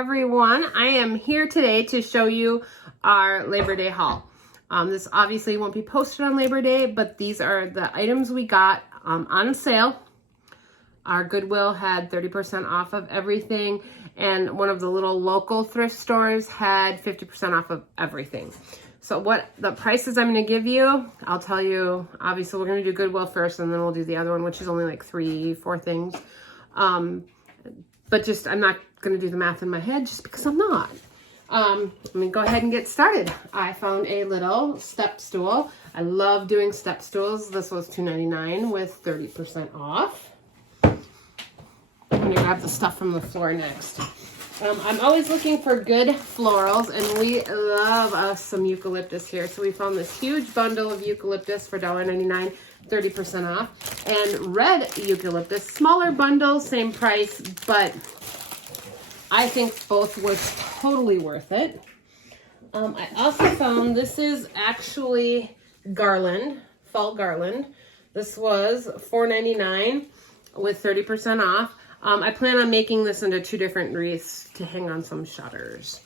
everyone. I am here today to show you our Labor Day haul. This obviously won't be posted on Labor Day, but these are the items we got on sale. Our Goodwill had 30% off of everything, and one of the little local thrift stores had 50% off of everything. So what the prices I'm going to give you, I'll tell you. Obviously, we're going to do Goodwill first, and then we'll do the other one, which is only like 3-4 things. But just, I'm not going to do the math in my head just because I'm not. Let me go ahead and get started. I found a little step stool. I love doing step stools. This was $2.99 with 30% off. I'm going to grab the stuff from the floor next. I'm always looking for good florals, and we love us some eucalyptus here. So we found this huge bundle of eucalyptus for $1.99, 30% off. And red eucalyptus, smaller bundle, same price, but I think both was totally worth it. I also found this is actually garland, fall garland. This was $4.99 with 30% off. I plan on making this into 2 different wreaths to hang on some shutters.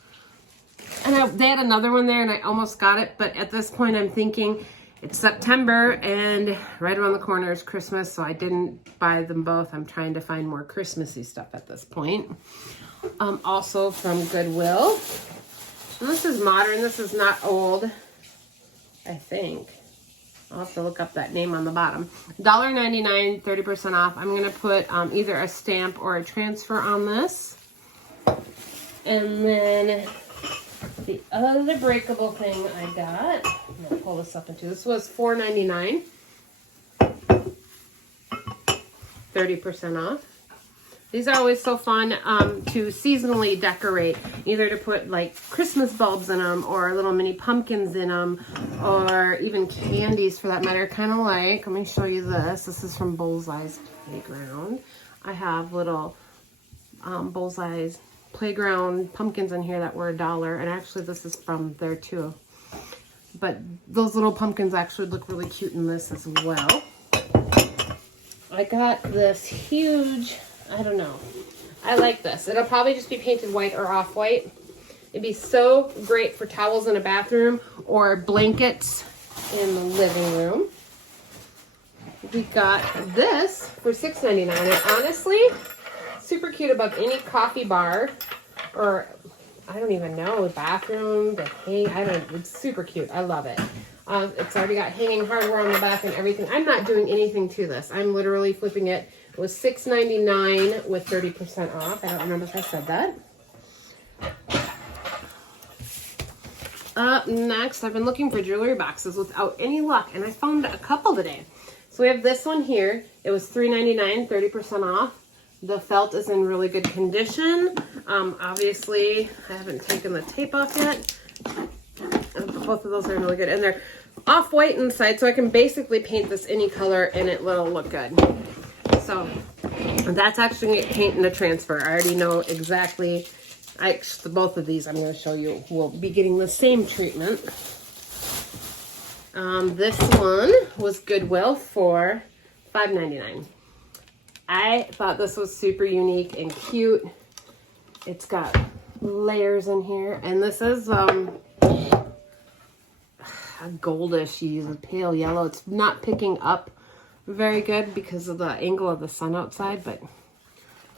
And they had another one there and I almost got it, but at this point I'm thinking it's September and right around the corner is Christmas, so I didn't buy them both. I'm trying to find more Christmassy stuff at this point. Also from Goodwill. So this is modern, this is not old, I think. I'll have to look up that name on the bottom. $1.99, 30% off. I'm going to put either a stamp or a transfer on this. And then the other breakable thing I got, I'm going to pull this up into, this was $4.99, 30% off. These are always so fun to seasonally decorate, either to put like Christmas bulbs in them or little mini pumpkins in them, or even candies for that matter. Kind of like, let me show you this. This is from Bullseye's Playground. I have little Bullseye's Playground pumpkins in here that were $1, and actually this is from there too. But those little pumpkins actually look really cute in this as well. I got this huge, I don't know. I like this. It'll probably just be painted white or off-white. It'd be so great for towels in a bathroom or blankets in the living room. We got this for $6.99. And honestly, super cute above any coffee bar or, I don't even know, bathroom to hang. It's super cute. I love it. It's already got hanging hardware on the back and everything. I'm not doing anything to this. I'm literally flipping it. It was $6.99 with 30% off. I don't remember if I said that. Up next, I've been looking for jewelry boxes without any luck, and I found a couple today. So we have this one here. It was $3.99, 30% off. The felt is in really good condition. Obviously, I haven't taken the tape off yet. Both of those are really good, and they're off-white inside, so I can basically paint this any color and it will look good. So that's actually going to get paint in a transfer. I already know exactly. Both of these I'm going to show you will be getting the same treatment. This one was Goodwill for $5.99. I thought this was super unique and cute. It's got layers in here, and this is a goldish, a pale yellow. It's not picking up very good because of the angle of the sun outside, but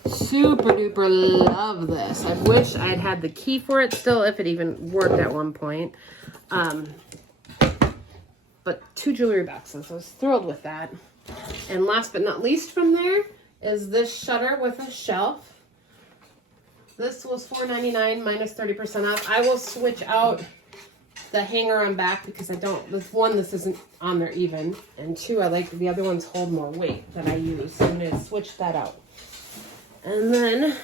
super duper love this. I wish I'd had the key for it still, if it even worked at one point. But 2 jewelry boxes. I was thrilled with that. And last but not least from there is this shutter with a shelf. This was $4.99 minus 30% off. I will switch out the hanger on back because this isn't on there even, and 2, I like the other ones hold more weight that I use, so I'm going to switch that out. And then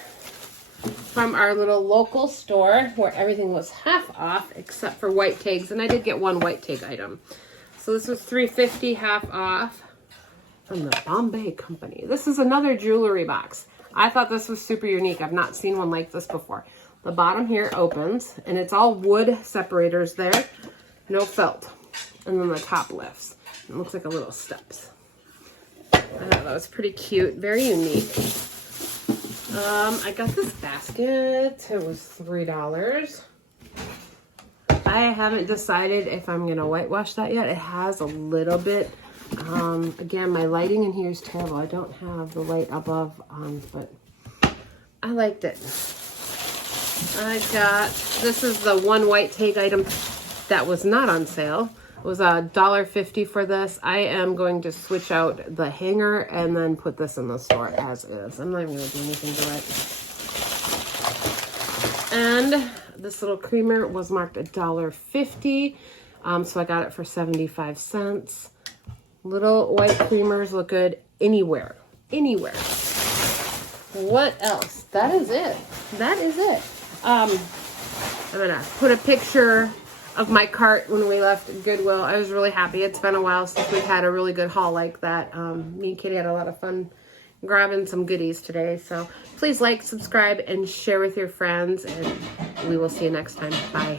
from our little local store where everything was half off except for white tags, and I did get 1 white tag item. So this was $3.50 half off from the Bombay Company. This is another jewelry box. I thought this was super unique. I've not seen one like this before. The bottom here opens, and it's all wood separators there. No felt. And then the top lifts. It looks like a little steps. I thought that was pretty cute. Very unique. I got this basket. It was $3. I haven't decided if I'm gonna whitewash that yet. It has a little bit. Again, my lighting in here is terrible. I don't have the light above on, but I liked it. This is the one white tag item that was not on sale. It was $1.50 for this. I am going to switch out the hanger and then put this in the store as is. I'm not even gonna do anything to it. And this little creamer was marked $1.50. So I got it for 75 cents. Little white creamers look good anywhere. Anywhere. What else? That is it. That is it. I'm gonna put a picture of my cart when we left Goodwill. I was really happy. It's been a while since we've had a really good haul like that. Me and Kitty had a lot of fun grabbing some goodies today. So please like, subscribe, and share with your friends. And we will see you next time. Bye.